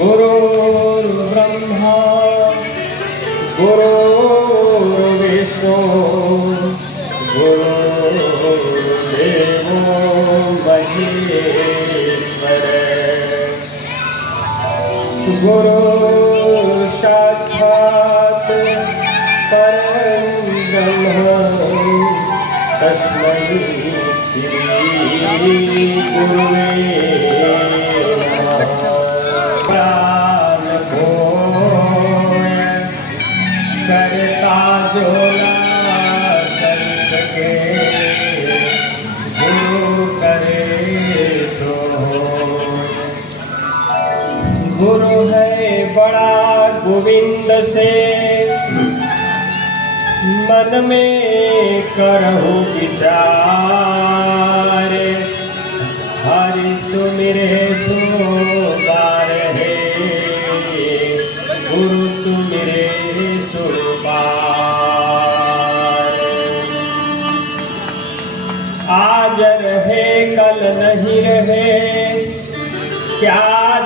गुरुर्ब्रह्मा गुरुर्विष्णु गुरुर्देवो महेश्वर गुरु साक्षात् परब्रह्म तस्मै श्री गुरुवे नमः। प्राण खोए करता जोला संत के गुरु करे सो। गुरु है बड़ा गोविंद से मन में करहु विचार। हरि सुमिरे सुबार है गुरु सुमिरे सुबार। आज रहे कल नहीं रहे क्या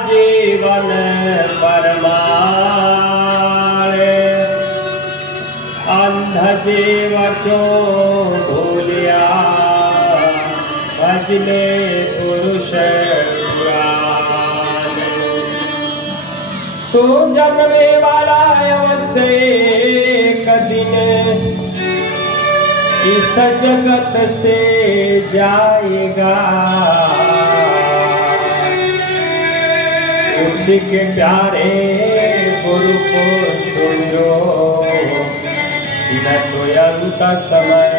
जीवन परमार। अंध जीव क्यों भूलिया भजले पुरुष पुराण। तू जन्मे वाला अवश्य एक दिन इस जगत से जाएगा। उठ के प्यारे गुरु को सुमिरो न तो अंत समय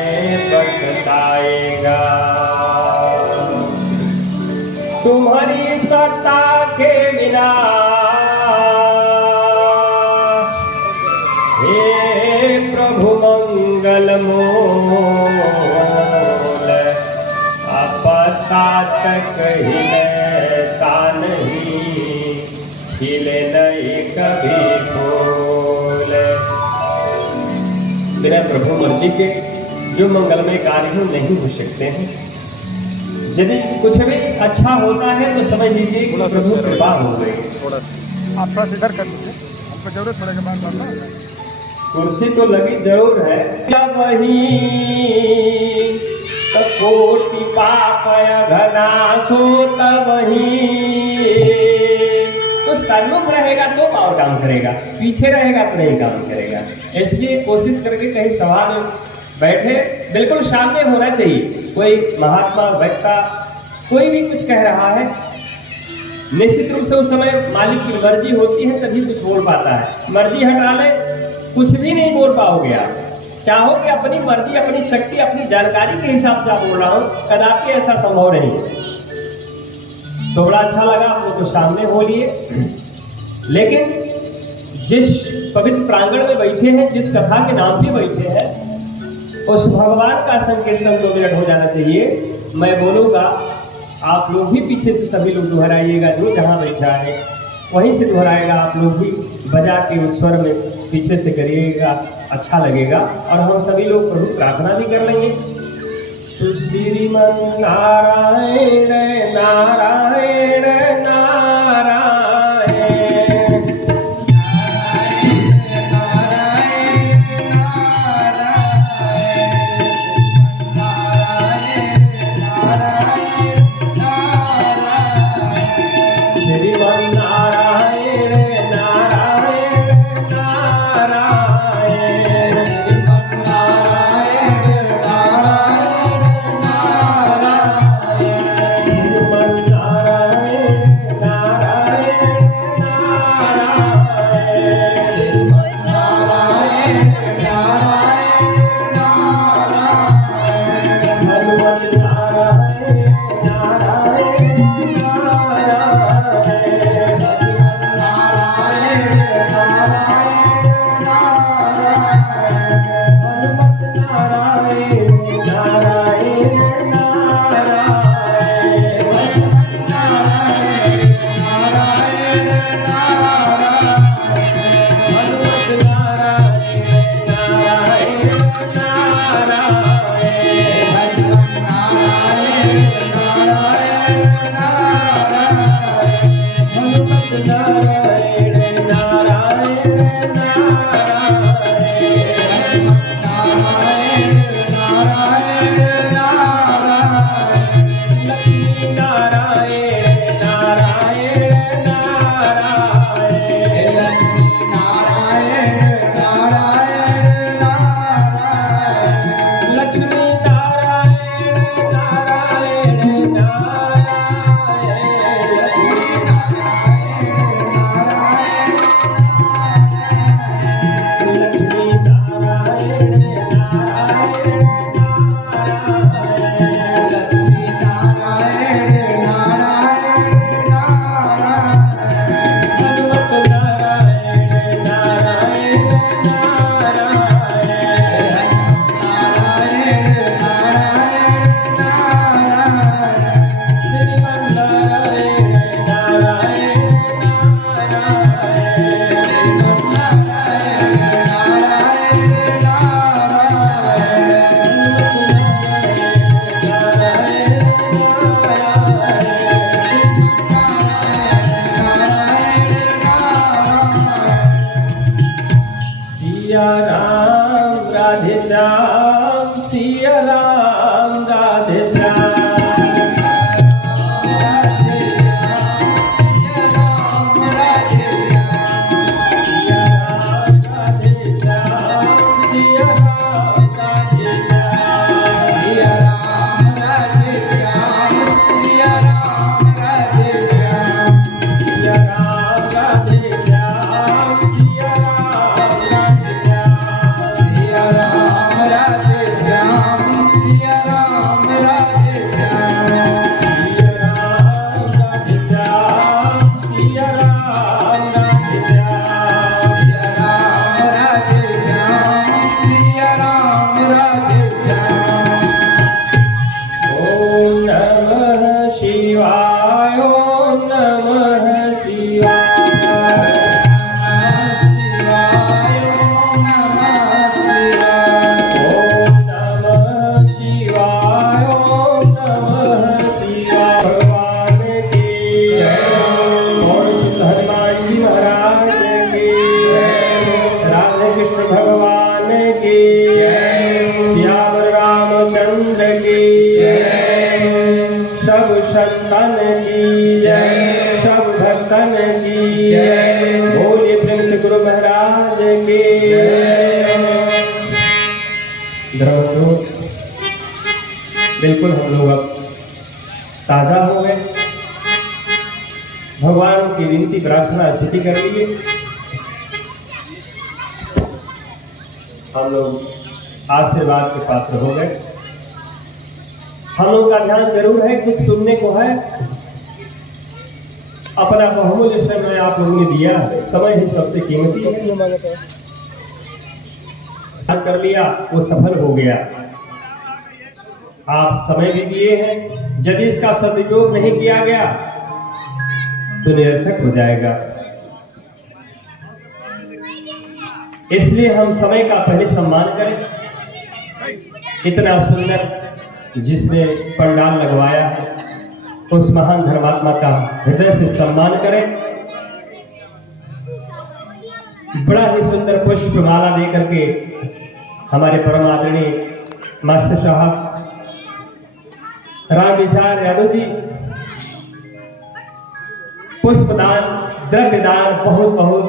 पछताएगा। तुम्हारी सत्ता के बिना हे प्रभु मंगल मूल अपता तक हिलता नहीं हिले नहीं कभी फूल। बिना प्रभु मर्जी के जो मंगलमय कार्य हो नहीं हो सकते हैं। यदि कुछ भी अच्छा होता है तो समझ लीजिए कि प्रभु कृपा हो गई। थोड़ा सा आप थोड़ा सा इधर कर दीजिए, आपको जरूरत पड़ेगा बार बार ना। कुर्सी तो लगी जरूर है। जब वही कोटि पाप घना सो तब वही। तो सन्मुख रहेगा तो और काम करेगा, पीछे रहेगा तो नहीं काम करेगा। इसलिए कोशिश करके कहीं सवाल बैठे बिल्कुल सामने होना चाहिए। कोई महात्मा वक्ता कोई भी कुछ कह रहा है निश्चित रूप से उस समय मालिक की मर्जी होती है तभी कुछ बोल पाता है। मर्जी हटा ले कुछ भी नहीं बोल पाओगे आप। चाहो कि अपनी मर्जी अपनी शक्ति अपनी जानकारी के हिसाब से आप बोल रहा हूँ, कदापि ऐसा संभव नहीं। तो बड़ा अच्छा लगा आप लोग तो सामने बोलिए। लेकिन जिस पवित्र प्रांगण में बैठे हैं, जिस कथा के नाम पे बैठे हैं, उस भगवान का संकीर्तन 2 मिनट हो जाना चाहिए। मैं बोलूँगा आप लोग भी पीछे से सभी लोग दोहराइएगा। जो जहाँ बैठा है वहीं से दोहराएगा। आप लोग भी बजा के उस स्वर में पीछे से करिएगा, अच्छा लगेगा। और हम सभी लोग प्रभु प्रार्थना भी कर लेंगे। तो श्रीमन नारायण नारायण नारायण श्रीमन नारायण नारायण नारायण नारायण सिया राम राधे श्याम, सिया राम राधे श्याम। सब संतन की जय, सब भक्तन की जय। बोलिए प्रेम से गुरु महाराज की जय। द्रवतो बिल्कुल हम लोग अब ताजा हो गए, भगवान की विनती प्रार्थना स्थिति कर लीजिए। हम लोग आशीर्वाद के पात्र हो गए। हम लोगों का ध्यान जरूर है, कुछ सुनने को है, अपना बहुमूल्य समय आप लोगों ने दिया, समय ही सबसे कीमती है। कर लिया वो सफल हो गया। आप समय भी दिए हैं, यदि इसका सदुपयोग नहीं किया गया तो निरर्थक हो जाएगा। इसलिए हम समय का पहले सम्मान करें। इतना सुंदर जिसने पंडाल लगवाया है उस महान धर्मात्मा का हृदय से सम्मान करें। बड़ा ही सुंदर पुष्प माला देकर के हमारे परम आदरणीय मास्टर साहब राम विचार यादव जी पुष्पदान, द्रव्यदान, बहुत बहुत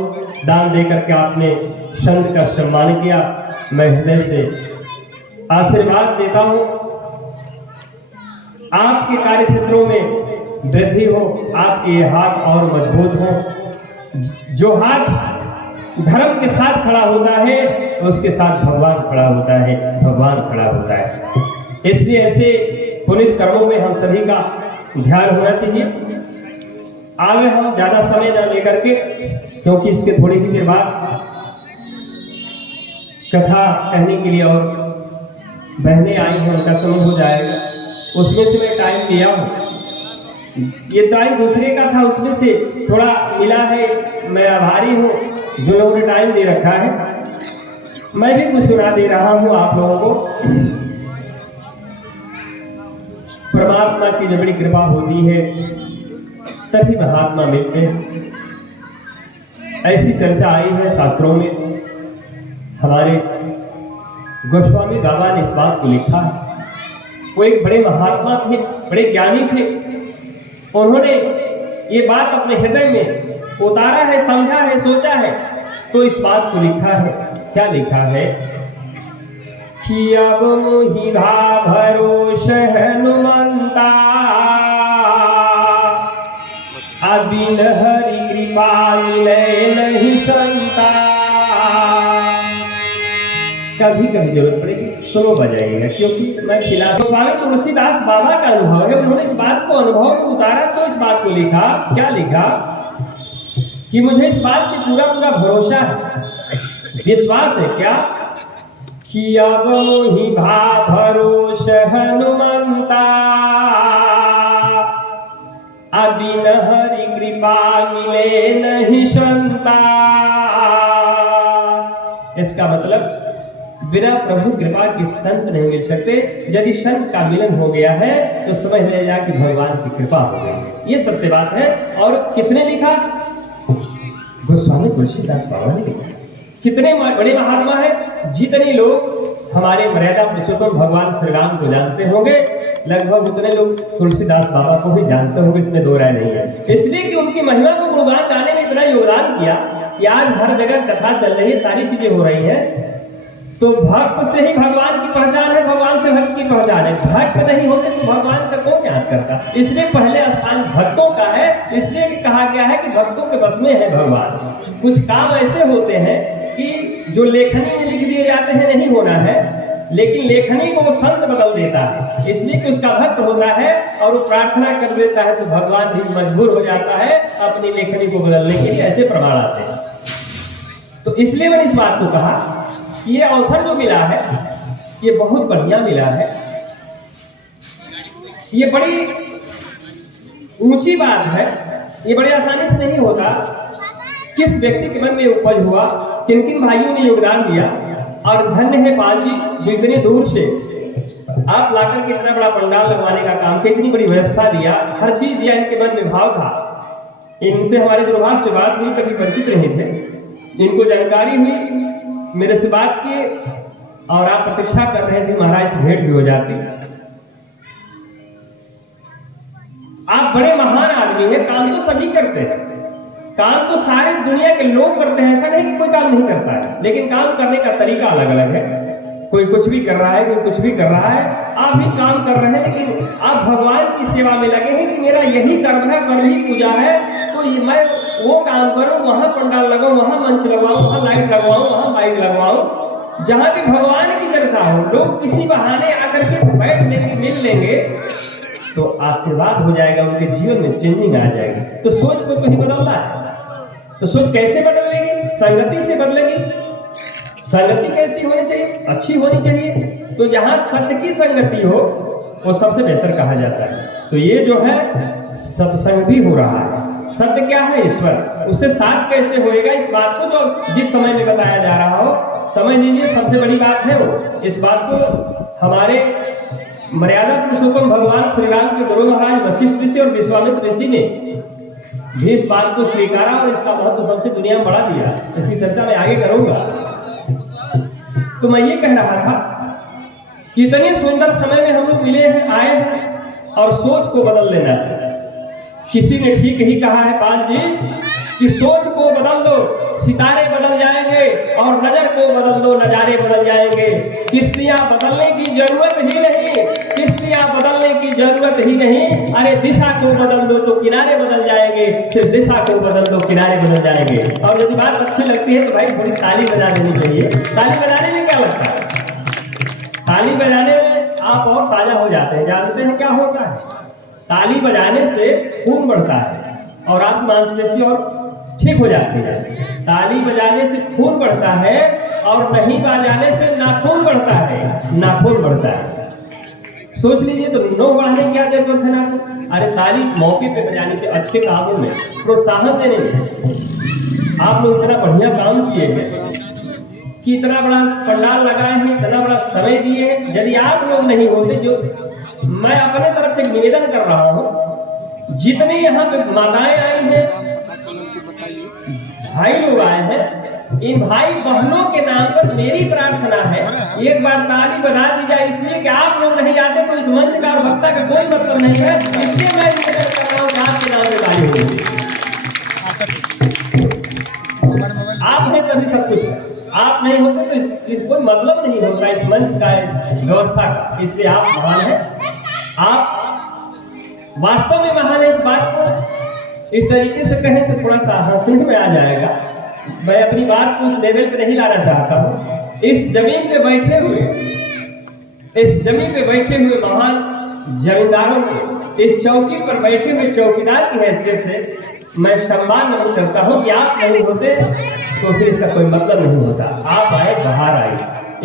दान देकर के आपने संत का सम्मान किया। मैं हृदय से आशीर्वाद देता हूं, आपके कार्य क्षेत्रों में वृद्धि हो, आपके हाथ और मजबूत हो। जो हाथ धर्म के साथ खड़ा होता है उसके साथ भगवान खड़ा होता है, भगवान खड़ा होता है। इसलिए ऐसे पुनीत कर्मों में हम सभी का ध्यान होना चाहिए। आगे हम ज्यादा समय न लेकर के, क्योंकि इसके थोड़ी ही देर बाद कथा कहने के लिए और बहनें आई हैं, उनका समय हो जाएगा। उसमें से मैं टाइम लिया हूँ, ये टाइम दूसरे का था, उसमें से थोड़ा मिला है। मैं आभारी हूँ जो लोगों ने टाइम दे रखा है। मैं भी कुछ सुना दे रहा हूँ आप लोगों को। परमात्मा की जब बड़ी कृपा होती है तभी महात्मा मिलते हैं। ऐसी चर्चा आई है शास्त्रों में। हमारे गोस्वामी बाबा ने इस बात को लिखा है। वो एक बड़े महात्मा थे, बड़े ज्ञानी थे। उन्होंने ये बात अपने हृदय में उतारा है, समझा है, सोचा है, तो इस बात को लिखा है। क्या लिखा है? कि अब मुहि भरोस हनुमंता, अबिन हरि कृपा मिले नहीं संता। कभी कभी जरूरत पड़ेगी स्लो बजाइएगा, क्योंकि मैं फिलहाल स्वामी तुलसीदास बाबा का अनुभव है, उन्होंने इस बात को अनुभव में उतारा तो इस बात को लिखा, क्या लिखा कि मुझे इस बात पे पूरा पूरा भरोसा है, विश्वास है क्या कि अब ही भरोस हनुमंता, अबिन हरि कृपा मिले नहीं संता। इसका मतलब बिना प्रभु कृपा के संत नहीं मिल सकते। यदि संत का मिलन हो गया है तो समझ लेगा कि भगवान की कृपा हो गई है। ये सत्य बात है। और किसने लिखा? गोस्वामी तुलसीदास बाबा ने लिखा। कितने बड़े महात्मा है। जितने लोग हमारे मर्यादा पुरुषोत्तम भगवान श्री राम को जानते होंगे, लगभग उतने लोग तुलसीदास बाबा को भी जानते होंगे, इसमें दो राय नहीं है। इसलिए कि उनकी महिमा को गुणगान गाने में इतना योगदान किया कि आज हर जगह कथा चल रही है, सारी चीजें हो रही हैं। तो भक्त से ही भगवान की पहचान है, भगवान से भक्त की पहचान है। भक्त नहीं होते तो भगवान का कौन याद करता। इसलिए पहले स्थान भक्तों का है। इसलिए कि कहा गया है कि भक्तों के बस में है भगवान। कुछ काम ऐसे होते हैं कि जो लेखनी में लिख दिए जाते हैं नहीं होना है, लेकिन लेखनी को वो संत बदल देता है। इसलिए कि उसका भक्त होता है और वो प्रार्थना कर देता है तो भगवान भी मजबूर हो जाता है अपनी लेखनी को बदलने के लिए। ऐसे प्रमाण आते हैं। तो इसलिए मैंने इस बात को कहा ये अवसर जो मिला है ये बहुत बढ़िया मिला है। ये बड़ी ऊंची बात है। ये बड़ी आसानी से नहीं होता। किस व्यक्ति के मन में उपज हुआ, किन किन भाइयों ने योगदान दिया। और धन्य है पाल जी जो इतने दूर से आप लाकर के इतना बड़ा पंडाल लगवाने का काम किया, इतनी बड़ी व्यवस्था दिया, हर चीज दिया। इनके मन में भाव था। इनसे हमारे दूरभाष पे बात हुई, कभी परिचित नहीं थे। इनको जानकारी हुई, मेरे से बात किए और आप प्रतीक्षा कर रहे थे महाराज से भेंट भी हो जाती। आप बड़े महान आदमी हैं। काम तो सभी करते हैं, काम तो सारी दुनिया के लोग करते हैं। ऐसा नहीं कि कोई काम नहीं करता है, लेकिन काम करने का तरीका अलग अलग है। कोई कुछ भी कर रहा है, कोई कुछ भी कर रहा है। आप भी काम कर रहे हैं, लेकिन आप भगवान की सेवा में लगे हैं कि मेरा यही कर्म है, कर्म ही पूजा है। तो मैं वो काम करूं, वहां पंडाल लगाऊं, वहां मंच लगवाऊं, वहां लाइट लगवाऊं, वहां माइक लगवाऊं, जहां भी भगवान की चर्चा हो। लोग किसी बहाने आकर के बैठ लेंगे, मिल लेंगे तो आशीर्वाद हो जाएगा, उनके जीवन में चेंजिंग आ जाएगी। तो सोच को ही बदलना है। तो सोच कैसे बदलेगी? संगति से बदलेगी। संगति कैसी होनी चाहिए? अच्छी होनी चाहिए। तो जहां सत्य की संगति हो वो सबसे बेहतर कहा जाता है। तो ये जो है सत्संग भी हो रहा है। सत्य क्या है? ईश्वर। उससे साथ कैसे होएगा? इस बात को जो जिस समय में बताया जा रहा हो, समझ लीजिए सबसे बड़ी बात है वो। इस बात को हमारे मर्यादा पुरुषोत्तम भगवान श्री राम के गुरु महाराज वशिष्ठ ऋषि और विश्वामित्र ऋषि ने भी इस बात को स्वीकारा और इसका महत्व सबसे दुनिया में बढ़ा दिया। इसकी चर्चा मैं आगे करूंगा। तो मैं ये कह रहा था कि इतने सुंदर समय में हम लोग मिले हैं, आए हैं और सोच को बदल लेना है। किसी ने ठीक ही कहा है पाल जी कि सोच को बदल दो, सितारे बदल जाएंगे, और नजर को बदल दो, नजारे बदल जाएंगे। किश्तियां बदलने की जरूरत ही नहीं, किश्तियां बदलने की जरूरत ही नहीं। अरे दिशा को बदल दो तो किनारे बदल जाएंगे, सिर्फ दिशा को बदल दो किनारे बदल जाएंगे। और यदि बात अच्छी लगती है तो भाई थोड़ी ताली बजा देनी चाहिए। ताली बजाने में क्या लगता है? ताली बजाने में आप और ताजा हो जाते हैं। जानते हैं क्या होता है? ताली बजाने से खून बढ़ता है और आप मांसपेशी और ठीक हो जाती है। ताली बजाने से खून बढ़ता है और नहीं बजाने से नाखून बढ़ता है, नाखून बढ़ता है। सोच लीजिए तो नो बढ़ाने की क्या जरूरत है नाखून? अरे ताली मौके पे बजानी चाहिए, अच्छे कामों में प्रोत्साहन देने में। आप लोग इतना बढ़िया काम किए हैं कि इतना बड़ा पंडाल लगाए हैं, इतना बड़ा समय दिए हैं। यदि आप लोग नहीं होते, जो मैं अपने तरफ से निवेदन कर रहा हूँ, जितने यहाँ पे माताएं आई हैं, भाई लोग आए हैं, इन भाई बहनों के नाम पर मेरी प्रार्थना है एक बार ताली बजा दी जाए। इसलिए कि आप लोग नहीं आते तो इस मंच का और वक्ता का कोई मतलब नहीं है। इसलिए मैं निवेदन कर रहा हूँ कि आपके नाम पे ताली होगी। आप हैं तभी सब कुछ है। आप नहीं होते तो इस कोई मतलब नहीं होता। इस मंच का, इस व्यवस्था का, इसलिए आप महान हैं। आप वास्तव में महान है। इस बात को इस तरीके से कहें तो थोड़ा सा हंसने में आ जाएगा। मैं अपनी बात को उस लेवल पे नहीं लाना चाहता हूँ। इस जमीन पे बैठे हुए महान जमींदारों को, इस चौकी पर बैठे हुए चौकीदार की हैसियत से मैं सम्मान नहीं करता हूँ कि आप नहीं होते तो फिर इसका कोई मतलब नहीं होता। आप आए, बाहर आए,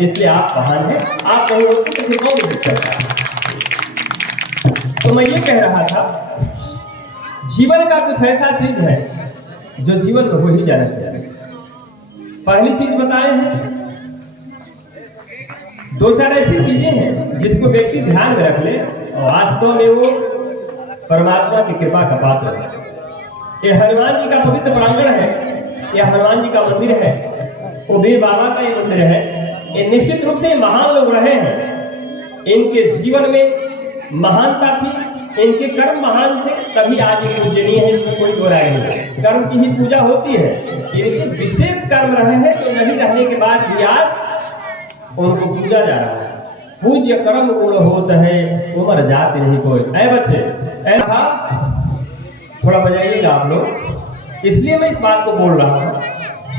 इसलिए आप महान हैं। आप नहीं होते तो फिर कौन इज्जत करता। तो मैं ये कह रहा था, जीवन का कुछ ऐसा चीज है जो जीवन में हो ही जाना चाहिए। पहली चीज बताए हैं, दो चार ऐसी चीजें हैं जिसको व्यक्ति ध्यान में रख ले और वास्तव में वो परमात्मा की कृपा का पात्र है। ये हनुमान जी का पवित्र प्रांगण है, यह हनुमान जी का मंदिर है, वो वीर बाबा का ये मंदिर है। ये निश्चित रूप से महान लोग रहे हैं, इनके जीवन में महानता थी, इनके कर्म महान थे, तभी आज ये पूजनीय है, इसमें कोई दो राय नहीं। कर्म की ही पूजा होती है। इनके विशेष कर्म रहे हैं तो नहीं रहने के बाद भी आज उनको पूजा जा रहा है। पूज्य कर्म गुण होता है, उम्र जाति नहीं कोई। ऐ बच्चे, ऐसा थोड़ा बजाइएगा आप लोग। इसलिए मैं इस बात को बोल रहा हूँ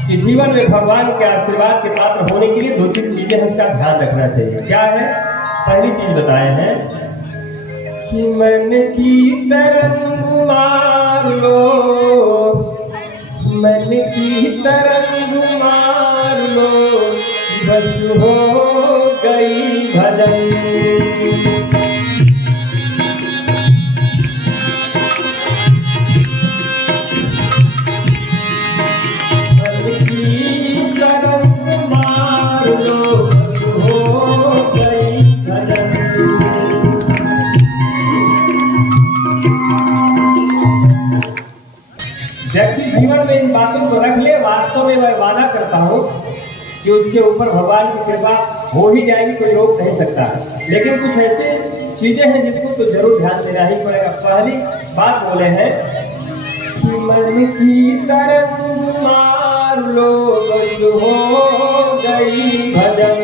कि जीवन में भगवान के आशीर्वाद के पात्र होने के लिए दो तीन चीजें हैं, इसका ध्यान रखना चाहिए। क्या है? पहली चीज बताए हैं कि मन की तरंग मार लो, मन की तरंग मार लो, बस हो गई भजन। मन की तरंग मार लो, बस हो गई भजन। व्यक्ति जीवन में इन बातों को रख ले, वास्तव में मैं वादा करता हूँ कि उसके ऊपर भगवान की कृपा हो ही जाएगी, कोई रोक नहीं सकता। लेकिन कुछ ऐसे चीजें हैं जिसको तो जरूर ध्यान देना ही पड़ेगा। पहली बात बोले हैं कि मन की तरंग मार लो, बस हो गई भजन।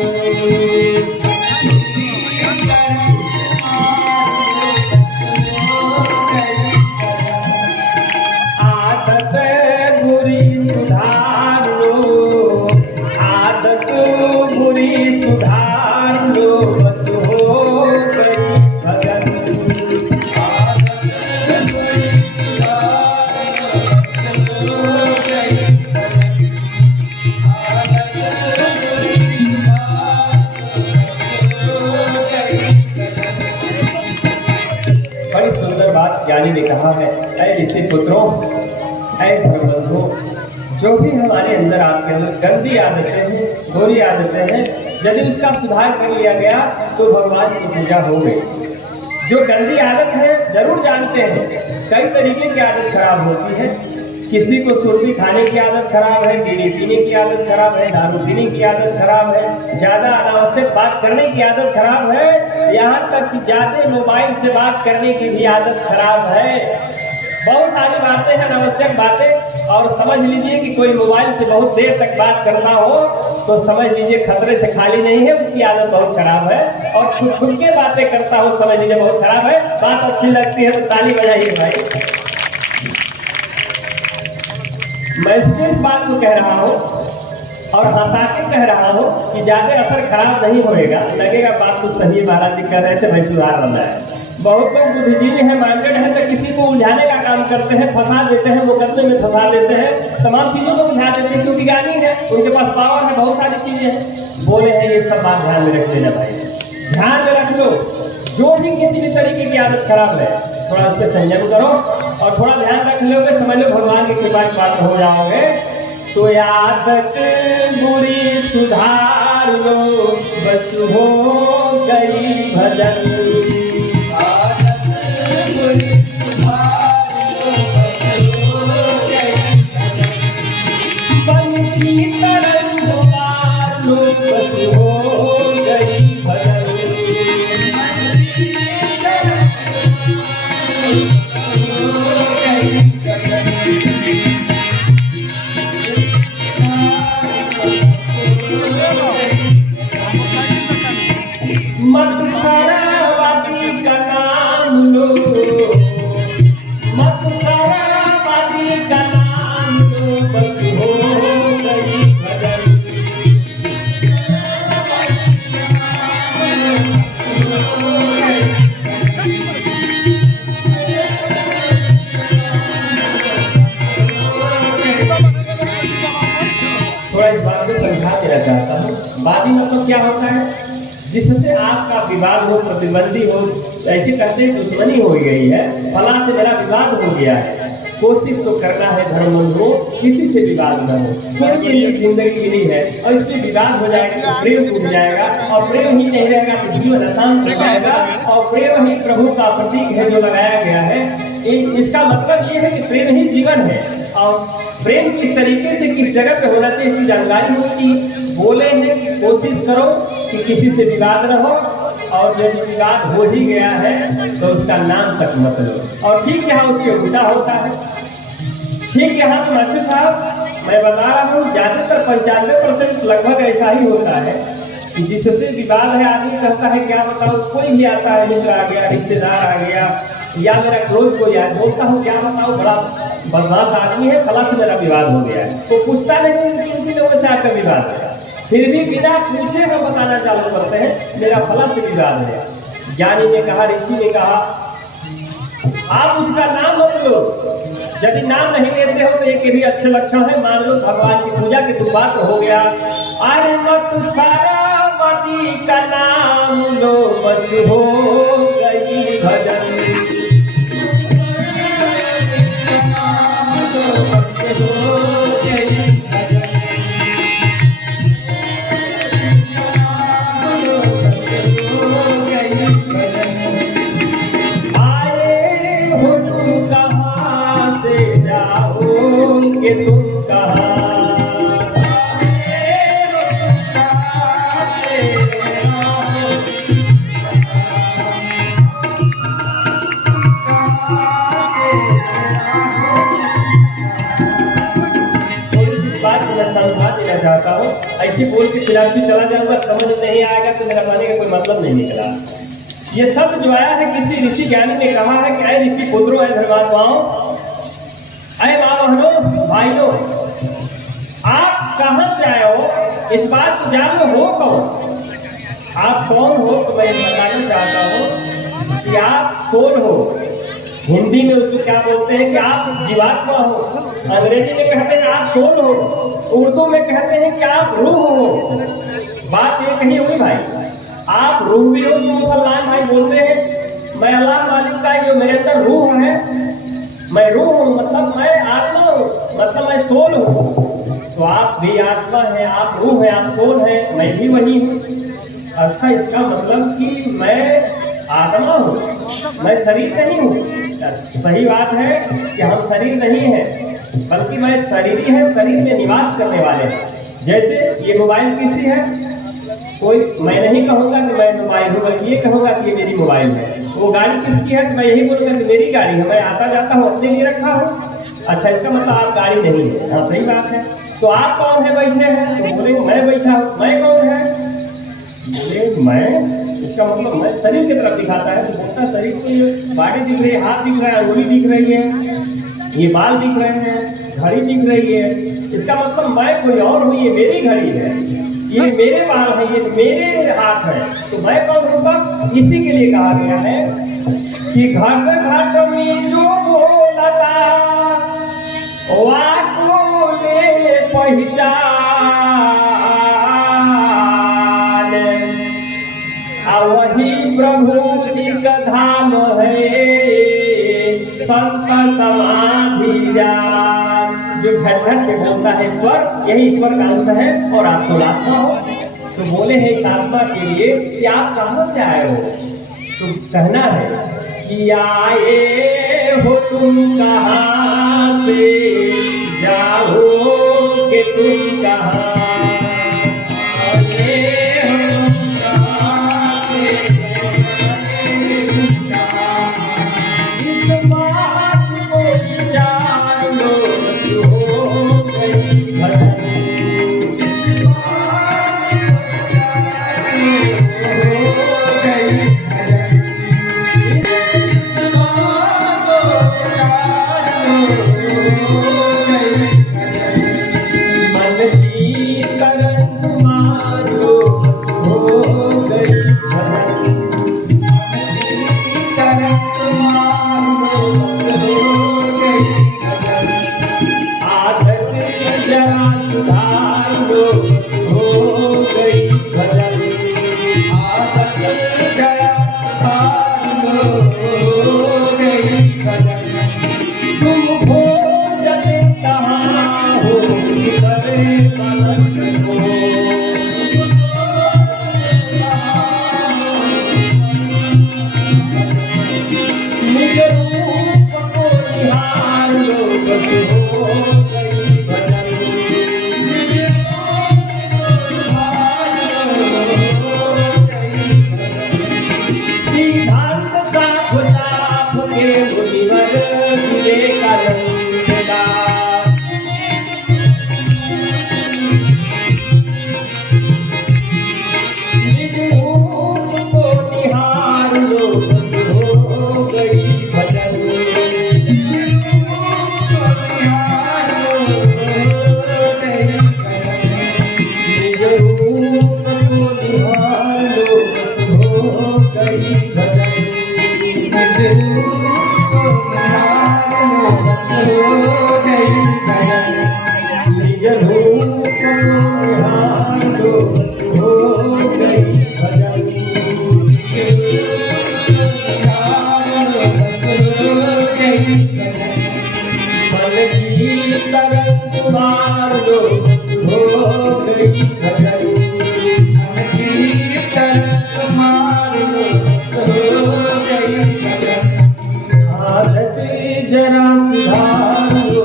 आदत बुरी सुधार लो, आदत बुरी सुधार लो, बस हो गई भजन। आदत बुरी सुधार लो, हो गई भजन। आदत बुरी सुधार लो, हो गई भजन। बड़ी सुंदर बात ज्ञानी ने कहा है, ऐ ऋषि पुत्रों, ऐ धर्मबंधुओं, जो भी हमारे अंदर आपके अंदर गंदी आदतें हैं, बुरी आदतें हैं, यदि उसका सुधार कर लिया गया तो भगवान की पूजा हो गई। जो गंदी आदत है जरूर जानते हैं, कई तरीके की आदत खराब होती है। किसी को सुर्ती खाने की आदत खराब है, बीड़ी पीने की आदत खराब है, दारू पीने की आदत खराब है, ज्यादा अनावश्यक बात करने की आदत खराब है, यहाँ तक कि ज्यादा मोबाइल से बात करने की भी आदत खराब है। बहुत सारी बातें हैं, अनावश्यक बातें। और समझ लीजिए कि कोई मोबाइल से बहुत देर तक बात करता हो तो समझ लीजिए खतरे से खाली नहीं है, उसकी आदत बहुत खराब है। और छुप छुप के बातें करता हो, समझ लीजिए बहुत खराब है। बात अच्छी लगती है तो ताली बजाइए भाई। मैं इसलिए इस बात को कह रहा हूँ और हंसा के कह रहा हूँ कि ज्यादा असर खराब नहीं होएगा। लगेगा बात तो सही, महाराज जी कह रहे थे, भाई सुधार रहा है। बहुत लोग बुद्धिजीवी हैं, माइंडेड हैं, तो किसी को उलझाने का काम करते हैं, फंसा देते हैं, मुकदमे में फंसा देते हैं, तमाम चीजों को उलझा देते हैं, क्योंकि ज्ञानी है, उनके पास पावर है, बहुत सारी चीजें हैं। बोले हैं ये सब बात ध्यान में रख लेना भाई, ध्यान में रख लो। जो भी किसी भी तरीके की आदत खराब है, थोड़ा उस पर संयम करो और थोड़ा ध्यान रख लोगे, समझ लो भगवान की कृपा के पात्र हो जाओगे। तो आदत बुरी सुधार लो, बस हो गई भजन। मन की तरंग मार लो, बस हो गई भजन। वादी मतलब क्या होता है? जिससे आपका विवाद हो, प्रतिबंधी हो, ऐसे करते दुश्मनी हो गई है, फला से मेरा विवाद हो गया है। कोशिश तो करना है धर्मबंधुओं, किसी से विवाद न हो। थोड़ी देर की जिंदगी मिली है और इसमें विवाद हो जाएगा तो प्रेम टूट जाएगा, और प्रेम ही नहीं रहेगा तो जीवन अशांत हो जाएगा। और प्रेम ही प्रभु का प्रतीक है जो लगाया गया है। इसका मतलब ये है कि प्रेम ही जीवन है, और प्रेम किस तरीके से किस जगह पे होना चाहिए इसकी जानकारी होनी चाहिए। बोले हैं कि कोशिश करो कि किसी से विवाद न हो, और जब विवाद हो ही गया है तो उसका नाम तक मत लो। और ठीक यहाँ उसके उल्टा होता है। ठीक यहाँ तो मास्टर साहब मैं बता रहा हूँ, ज़्यादातर 95% लगभग ऐसा ही होता है कि जिससे विवाद है आदमी कहता है क्या बताओ, कोई भी आता है, मित्र आ गया, रिश्तेदार आ गया, या मेरा क्लोज कोई आया, बोलता हूँ क्या बताओ बड़ा बदमाश आदमी है, फला से मेरा विवाद हो गया है। तो पूछता नहीं किन लोगों से आपका विवाद है, फिर भी बिना पूछे हम बताना चालू करते हैं मेरा फला से विवाद है। ज्ञानी ने कहा, ऋषि ने कहा, आप उसका नाम मत लो। यदि नाम नहीं लेते हो तो एक भी अच्छे लक्षण है। मान लो भगवान की पूजा के तुम बात हो गया, अरे मत सारावती का नाम लो, बस हो गई भजन। कि तुम कहाँ समझा देना चाहता हूँ। ऐसे बोल के फिलॉसफी चला जाऊंगा, समझ नहीं आएगा तो मेरा मानने का कोई मतलब नहीं निकला। ये शब्द जो आया है किसी ऋषि ज्ञानी ने कहा है कि अय ऋषि पुत्रों, अय धर्मात्माओं, अय माँ बहनों, भाइयों, आप कहाँ से आए हो इस बात को जान लो। हो कौन, आप कौन हो तो मैं बताना चाहता हूँ कि आप सोल हो। हिंदी में उसको क्या बोलते हैं कि आप जीवात्मा हो, अंग्रेजी में कहते हैं आप सोल हो, उर्दू में कहते हैं कि आप रूह हो। बात एक ही हुई भाई, आप रूह भी हो जो मुसलमान भाई बोलते हैं मैं अल्लाह मालिक का जो मेरे अंदर रूह है, मैं रूह हूँ मतलब मैं आत्मा हूँ, मतलब मैं सोल हूँ। तो आप भी आत्मा है, आप रूह है, आप सोल है, मैं भी वही हूँ। अच्छा, इसका मतलब कि मैं आत्मा हूँ, मैं शरीर नहीं हूँ। सही बात है कि हम शरीर नहीं है, बल्कि मैं शरीर ही है, शरीर में निवास करने वाले हैं। जैसे ये मोबाइल किसी है, कोई मैं नहीं कहूँगा कि मैं मोबाइल हूँ, बल्कि ये कहूँगा कि ये मेरी मोबाइल है। वो गाड़ी किसकी है, मैं यही बोलूँगा कि मेरी गाड़ी है, मैं आता जाता हूँ, अपने लिए रखा हूँ। अच्छा, इसका मतलब आप गाड़ी नहीं है। हाँ, सही बात है। तो आप कौन है बैठे हैं, तो बोले मैं बैठा हूँ। मैं कौन है, बोले मैं, इसका मतलब मैं शरीर की तरफ दिखाता है। तो बोलता शरीर को ये बॉडी दिख रही है, हाथ दिख रहा है, अंगुली दिख रही है, ये बाल दिख रहे हैं, घड़ी दिख रही है। इसका मतलब मैं कोई और हूँ, ये मेरी घड़ी है, ये मेरे बाल है, ये मेरे हाथ है। तो मैं कौन होगा, इसी के लिए कहा गया है कि घट घट में जो बोलता वाको ले पहचान, वही प्रभु जी का धाम है संत समाधि जान। जो घट घट में बोलता है ईश्वर, यही ईश्वर का अंश है और आप सोलात्मा हो। तो बोले हैं इस आत्मा के लिए कि आप कहाँ से आए हो, तो कहना है कि आए हो तुम कहाँ से, जाओगे तुम कहाँ, के मुनिवर विवेकानंद दास। निज रूप को निहार लो बस हो गई भजन। निज रूप को निहार लो बस हो गई भजन। निज रूप को निहार लो बस हो गई भजन। निज रूप को निहार लो बस हो गई भजन। मन की तरंग मार दो हो गई भजन। मन की तरंग मार दो हो गई भजन। आदत जरा सुधार दो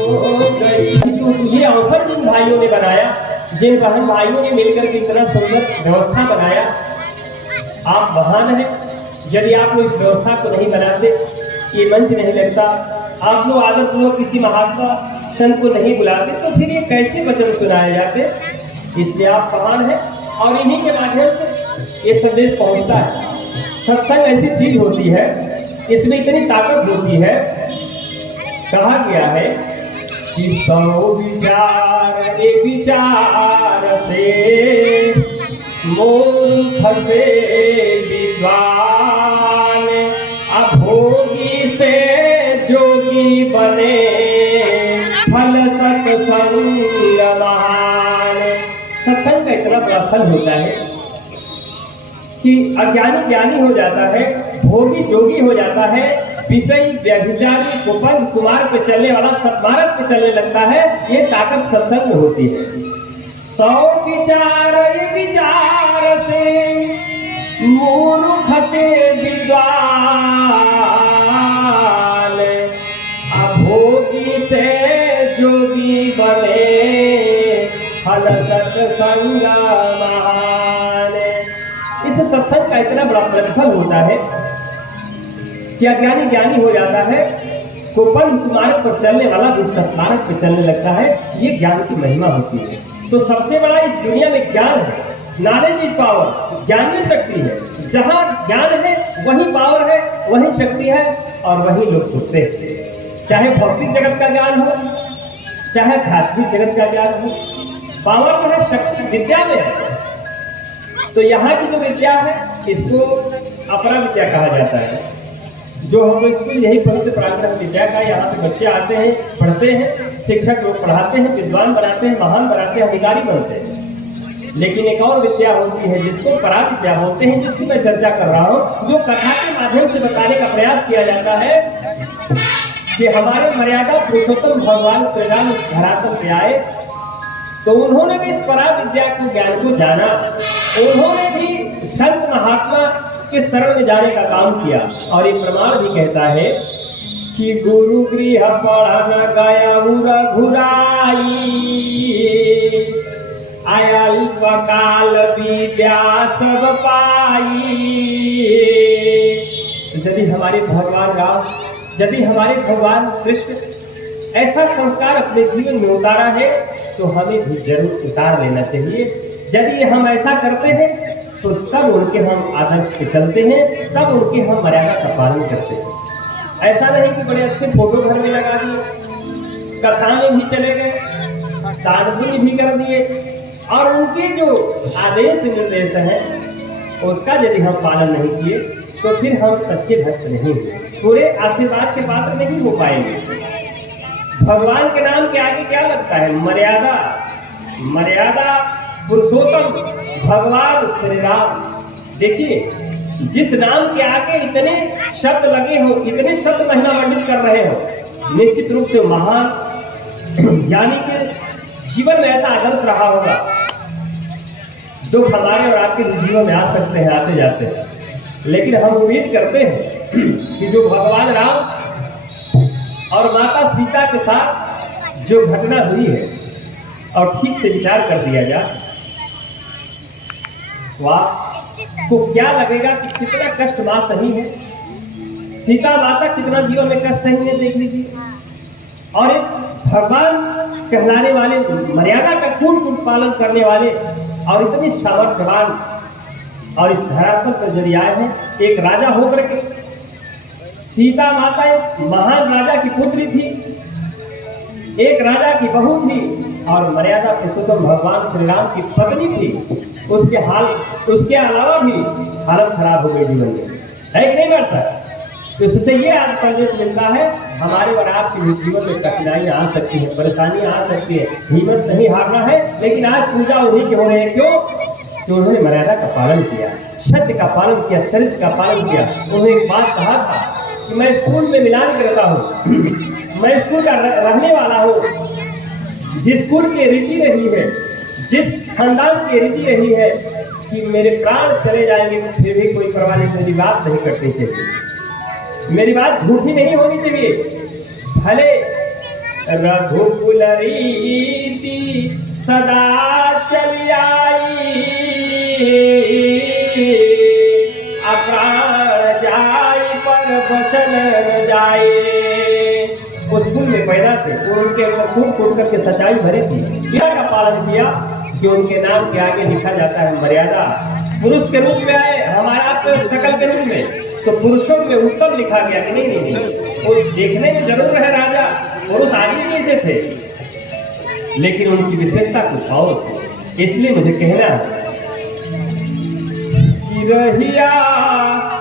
हो गई। तो ये अवसर जिन भाइयों ने बनाया, जिन बहन भाइयों ने मिलकर के इतना सुंदर व्यवस्था बनाया, आप महान हैं। यदि आप लोग इस व्यवस्था को नहीं बनाते, ये मंच नहीं लगता, आप लोग आदत पूर्वक किसी महात्मा संत को नहीं बुलाते, तो फिर ये कैसे वचन सुनाए जाते। इसलिए आप महान हैं और इन्हीं के माध्यम से ये संदेश पहुंचता है। सत्संग ऐसी चीज होती है, इसमें इतनी ताकत होती है। कहा गया है कि 100 विचार एक विचार से मूर्ख से विद्वान, अभोगी से जोगी बने, फल सत्संग महान। सत्संग का इतना बड़ा फल होता है कि अज्ञानी ज्ञानी हो जाता है, भोगी जोगी हो जाता है, विषय व्यभिचारी कुपंथ कुमार पे चलने वाला सत्मार्ग पे चलने लगता है। ये ताकत सत्संग में होती है। 100 विचार ये विचार से मूर्ख से विद्वान, अभोगी से जोगी बने, फल सत्संग महान। इस सत्संग का इतना बड़ा प्रतिफल होता है कि अज्ञानी ज्ञानी हो जाता है, कुपंथ मार्ग पर चलने वाला भी सत्मार्ग पर चलने लगता है। ये ज्ञान की महिमा होती है। तो सबसे बड़ा इस दुनिया में ज्ञान है। नॉलेज इज पावर, ज्ञान में शक्ति है। जहाँ ज्ञान है वही पावर है, वही शक्ति है और वही लोग छूटते हैं। चाहे भौतिक जगत का ज्ञान हो, चाहे आध्यात्मिक जगत का ज्ञान हो, पावर में है, शक्ति विद्या में है। तो यहाँ की जो विद्या है इसको अपरा विद्या कहा जाता है। जो हम स्कूल यही पढ़ते प्राथमिक विद्या का, यहाँ पे बच्चे आते हैं, पढ़ते हैं, शिक्षक लोग पढ़ाते हैं, विद्वान बनाते हैं, महान बनाते हैं, अधिकारी बनते हैं। लेकिन एक और विद्या होती है जिसको परा विद्या बोलते हैं, जिसकी मैं चर्चा कर रहा हूँ, जो कथा के माध्यम से बताने का प्रयास किया जाता है कि हमारे मर्यादा पुरुषोत्तम भगवान श्री राम इस धरातल पे आए तो उन्होंने भी इस परा विद्या के ज्ञान को जाना। उन्होंने भी संत महात्मा के शरण में जाने का काम किया। और ये प्रमाण भी कहता है कि गुरु गृह पढ़न गया रघुराई, आया काल विद्या सब पाई। यदि हमारे भगवान राम, यदि हमारे भगवान कृष्ण ऐसा संस्कार अपने जीवन में उतारा है तो हमें भी जरूर उतार लेना चाहिए। यदि हम ऐसा करते हैं तो तब उनके हम आदर्श पे चलते हैं, तब उनके हम मर्यादा का पालन करते हैं। ऐसा नहीं कि बड़े अच्छे फोटो घर में लगा दिए, कथा में भी चले गए, दान पुण्य भी कर दिए और उनके जो आदेश निर्देश हैं उसका यदि हम पालन नहीं किए तो फिर हम सच्चे भक्त नहीं हुए, पूरे आशीर्वाद के पात्र नहीं हो पाएंगे। भगवान के नाम के आगे क्या लगता है? मर्यादा। मर्यादा पुरुषोत्तम भगवान श्री राम। देखिए, जिस नाम के आगे इतने शब्द लगे हो, इतने शब्द महिमा मंडित कर रहे हो, निश्चित रूप से महान ज्ञानी के जीवन में ऐसा आदर्श रहा होगा। दुख हमारे और आपके जीवन में आ सकते हैं, आते जाते हैं, लेकिन हम उम्मीद करते हैं कि जो भगवान राम और माता सीता के साथ जो घटना हुई है और ठीक से विचार कर दिया जाए तो आपको क्या लगेगा कि कितना कष्ट मां सही है। सीता माता कितना जीवन में कष्ट सही है, देख लीजिए। और एक भगवान कहलाने वाले, मर्यादा का कूट पालन करने वाले और इतने सामर्थ्यवान और इस धरातल पर जरिए आए हैं, एक राजा होकर के। सीता माता एक महान राजा की पुत्री थी, एक राजा की बहू थी और मर्यादा पुरुषोत्तम भगवान श्री राम की पत्नी थी। उसके अलावा भी हालत खराब हो गई जीवन में, है कि नहीं बढ़ता। तो इससे ये आज संदेश मिलता है, हमारे और आपके भी जीवन में कठिनाइयां आ सकती है, परेशानियां आ सकती है, हिम्मत नहीं हारना है। लेकिन आज पूजा उन्हीं के हो रहे हैं, क्यों? कि उन्होंने मर्यादा का पालन किया, सत्य का पालन किया, चरित्र का पालन किया। उन्होंने एक बात कहा था कि मैं स्कूल में मिलान करता हूँ, मैं स्कूल का रहने वाला हूँ। जिस स्कूल की रीति रही है, जिस खानदान की रीति रही है कि मेरे प्राण चले जाएंगे तो फिर भी कोई परवाह नहीं, मेरी बात नहीं करनी चाहिए, मेरी बात झूठी नहीं होनी चाहिए। भले रघुकुल रीति सदा चली आई, अप्राण जाई पर वचन न जाए। उस स्कूल में पैदा थे, उनके खूब कूट करके सच्चाई भरी थी। क्या का पालन किया कि उनके नाम के आगे लिखा जाता है मर्यादा। पुरुष के रूप में आए, हमारा आपके शकल के रूप में, तो पुरुषों में उत्तम लिखा गया कि नहीं। वो देखने में जरूर है राजा, पुरुष आदमी जैसे थे, लेकिन उनकी विशेषता कुछ और थी। इसलिए मुझे कहना कि रहिया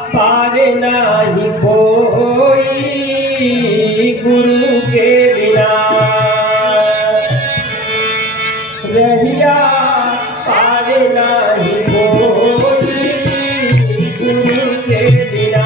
पारे नाही कोई गुरु के बिना, रहिया पारे नाही कोई गुरु के बिना,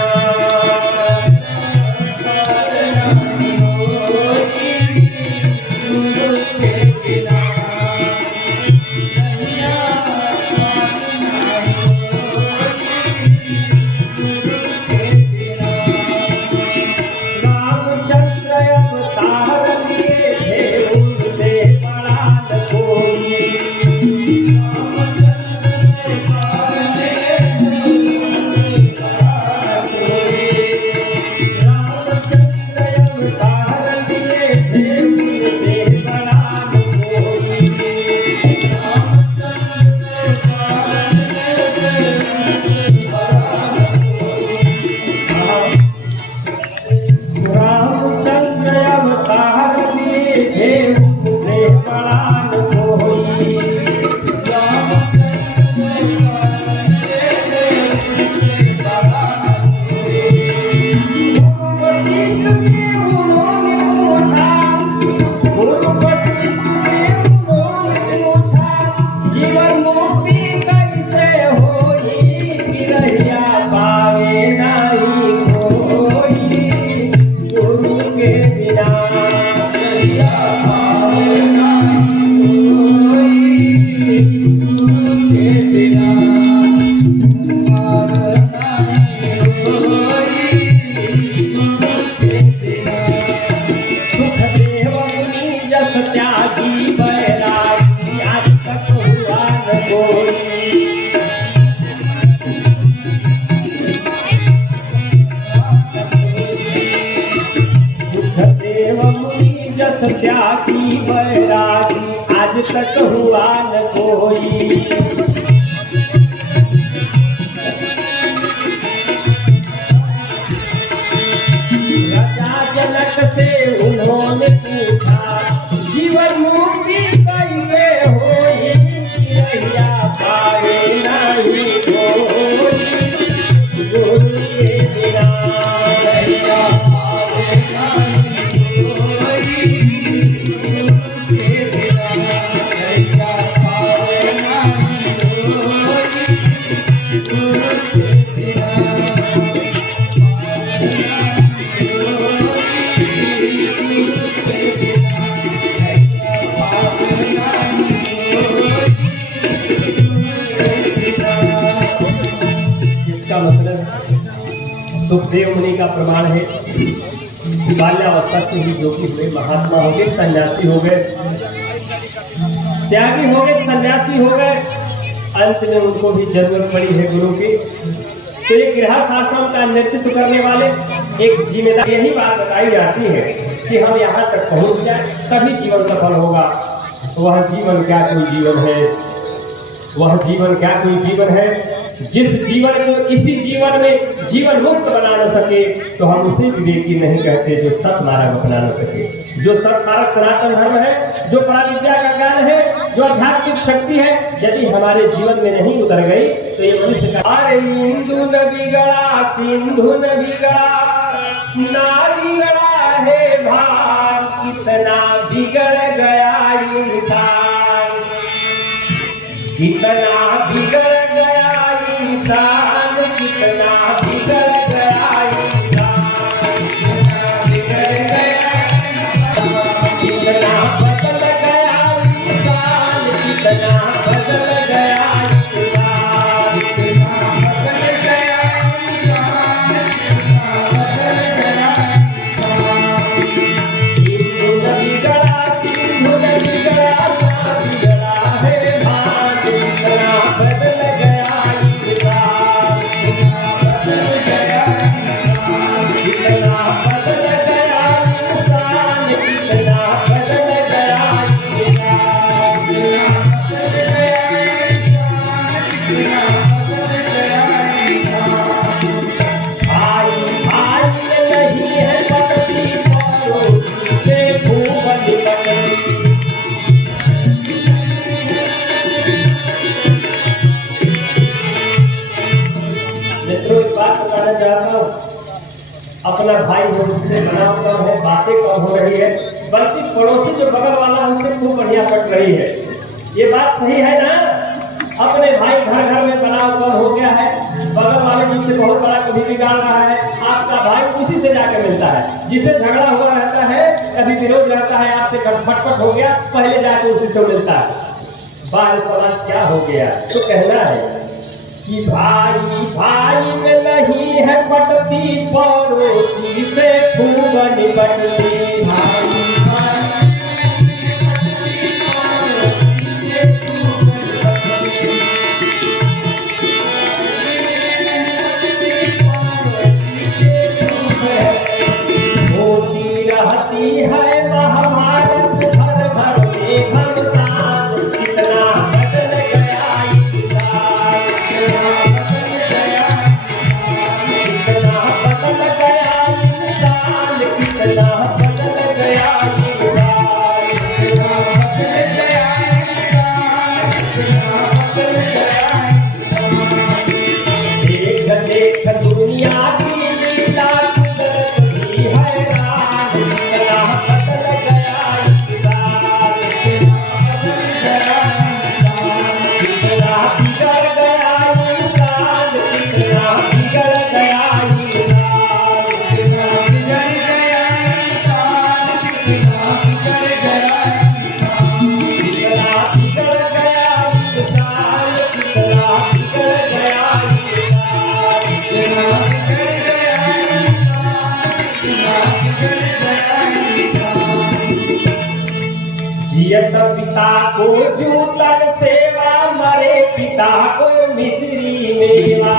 त्यागी बैरागी आज तक हुआ न कोई। राजा जनक से उन्होंने पूछा जीवन मुक्ति कैसे होई, रहिया पावे नहीं कोई गुरु के बिना, रहिया पावे नहीं कोई। इसका मतलब सुखदेव मुनि का प्रमाण है, बाल्यावस्था से ही योगी हुए, महात्मा हो गए, सन्यासी हो गए, त्यागी हो गए, सन्यासी हो गए, अंत में उनको भी जरूरत पड़ी है गुरु की। तो ये गृहस्थ आश्रम का नेतृत्व करने वाले एक जिम्मेदारी यही बात बताई जाती है कि हम यहाँ तक पहुँच जाए तभी जीवन सफल होगा। वह जीवन क्या कोई जीवन है, वह जीवन क्या कोई जीवन है जिस जीवन को इसी जीवन में जीवन मुक्त बना न सके, तो हम उसे विवेकी नहीं कहते जो सत मार्ग अपना न सके। जो सत मार्ग सनातन धर्म है, जो पराविद्या का ज्ञान है, जो आध्यात्मिक शक्ति है, यदि हमारे जीवन में नहीं उतर गई तो ये मनुष्य का अरे हिंदू न बिगड़ा सिंधु न बिगड़ा ना बिगड़ा है भाव, कितना बिगड़ गया इंसान, कितना बिगड़ गया इंसान, कितना बिगड़ गया इंसान, बिगड़ गया, कितना बदल गया इंसान, कितना बदल गया इंसान, कितना बदल गया इंसान, हिंदू न बिगड़ा सिंधु न बिगड़ा ना बिगड़ा है भान, कितना बदल गया इंसान, बदल गया इंसान, कितना बदल गया इंसान, कितना बदल गया इंसान, बदल गया इंसान, कितना बदल गया इंसान। भाई भाई में नहीं है पटती, पड़ोसी से भूमन पटती। मित्रों, एक बात बताना चाहता हूँ, अपना भाई जो उससे बना कम है, बातें कम हो रही है, बल्कि पड़ोसी जो बगल वाला है उससे खूब बढ़िया कट रही है। ये बात सही है ना? अपने भाई घर घर में बना कम हो गया है, बगल वाले जिससे बहुत बड़ा कभी बिगाड़ रहा है, आपका भाई उसी से जाकर मिलता है। जिससे झगड़ा हुआ रहता है, कभी विरोध रहता है, आपसे खटपट हो गया, पहले जाकर उसी से मिलता है। बाहर समाज क्या हो गया? तो कहना है कि भाई भाई में नहीं है पटती, पड़ोसी से खूब निपटती। भाई होती रहती है महाभारत, घर घर में घमसान, कितना बदल गया इंसान, कितना बदल गया इंसान, कितना बदल गया इंसान, कितना बदल गया इंसान, कितना बदल गया इंसान। देख देख दुनिया की लीला, कुदरत की हैरान, कितना बदल गया इंसान, कितना बदल गया इंसान, कितना बिगड़ गया इंसान, कितना बिगड़ गया इंसान, कितना बिगड़ गया इंसान, कितना बिगड़ गया इंसान, कितना बिगड़ गया इंसान, कितना बिगड़ गया इंसान, कितना बिगड़ गया इंसान, कितना बिगड़ गया इंसान। जियत पिता को जूतन सेवा, मरे पिता को मिश्री मेवा।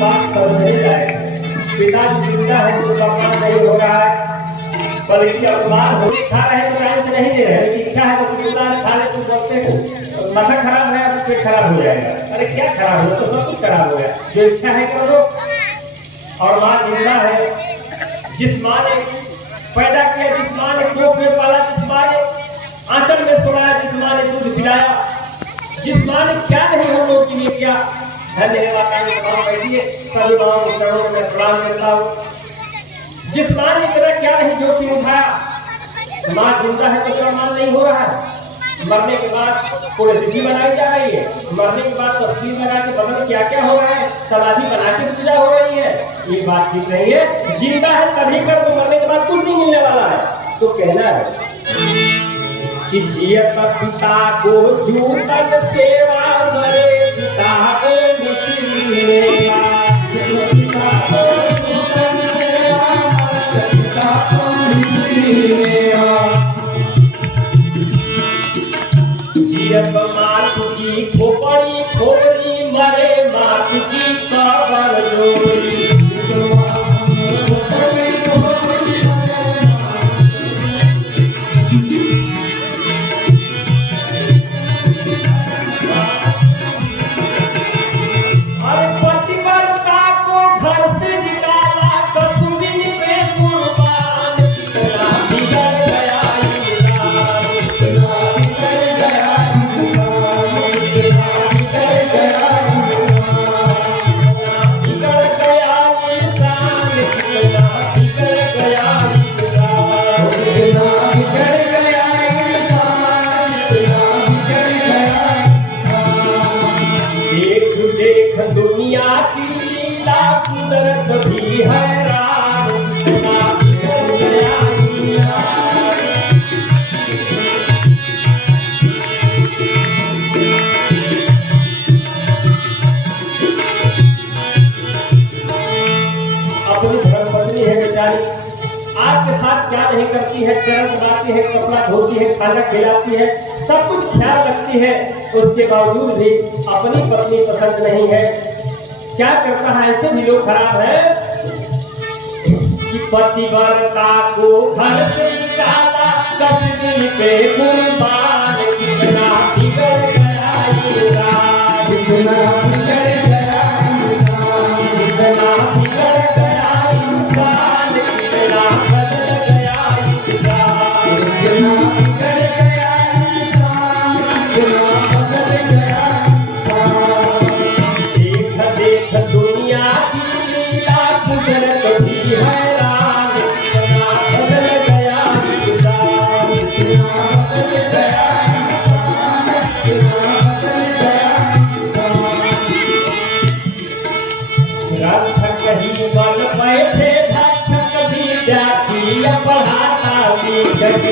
बात समझ जाए, पिता जिंदा है तो सम्मान नहीं हो रहा है, बल्कि अपमान हो खा रहे तो टाइम से नहीं दे रहे, लेकिन इच्छा है तो रसगुल्ला खा ले तो बोलते हो माथा खराब है, अब पेट खराब हो जाएगा। अरे क्या खराब हो, तो सब कुछ खराब हो गया। जो इच्छा है करो। और माँ जिंदा है, जिस माँ ने पैदा किया, जिस माँ ने कोख में पाला, जिस माँ ने आंचल में सोया, जिस माँ ने दूध पिलाया, जिस माँ ने क्या नहीं हम लोगों के लिए किया। धन्यवाद बैठिए, सभी माओ के चरणों में मैं प्रणाम करता हूँ। जिस माँ ने तेरा क्या नहीं जोखिम उठाया। माँ जिंदा है तो सम्मान नहीं हो रहा है, मरने के बाद तिथि बनाई जा रही है, मरने के बाद तस्वीर बना के बगल क्या क्या हो रहा है, समाधि बना के पूजा हो रही है। ये बात ठीक नहीं है। जिंदा है तभी कर, तो मरने के बाद कुछ नहीं मिलने वाला है। तो कहना है कि जियत पिता को जूतन सेवा, मरे पिता को मिश्री मेवा। पिता को जूतन सेवा, मरे पिता जियत मात की खोपड़ी खोपड़ी मरे मात की कबर जोड़ी। और पतिव्रता को घर से निकाला कसूरी पे कुर्बान, कितना बिगड़ गया इंसान, कितना बिगड़ गया इंसान, कितना बिगड़ गया इंसान, बिगड़ गया इंसान, कितना बिगड़ गया इंसान, कितना बिगड़ गया इंसान, कितना बिगड़ गया इंसान। देख देख दुनिया की लीला कुदरत भी हैरान, कितना बिगड़ गया इंसान। अपनी धर्मपत्नी है बेचारी, आज के साथ क्या नहीं करती है, चरण बनाती है, कपड़ा धोती है, खाना खिलाती है, सब कुछ ख्याल रखती है, उसके बावजूद भी अपनी पत्नी पसंद नहीं है। क्या करता है, ऐसे भी लोग खराब है कि पतिव्रता को घर से निकाला कसूरी पे कुर्बान, कितना बिगड़ गया इंसान, कितना बिगड़ गया इंसान, कितना बिगड़ गया इंसान, कितना बदल गया इंसान, कितना बिगड़ गया इंसान, कितना बदल गया इंसान। देख देख दुनिया की लीला कुदरत भी हैरान, कितना बदल गया इंसान, कितना बदल गया इंसान, कितना बदल गया इंसान। रक्षक ही बन बैठे, रक्षक भी जाती पढ़ाता भी जग।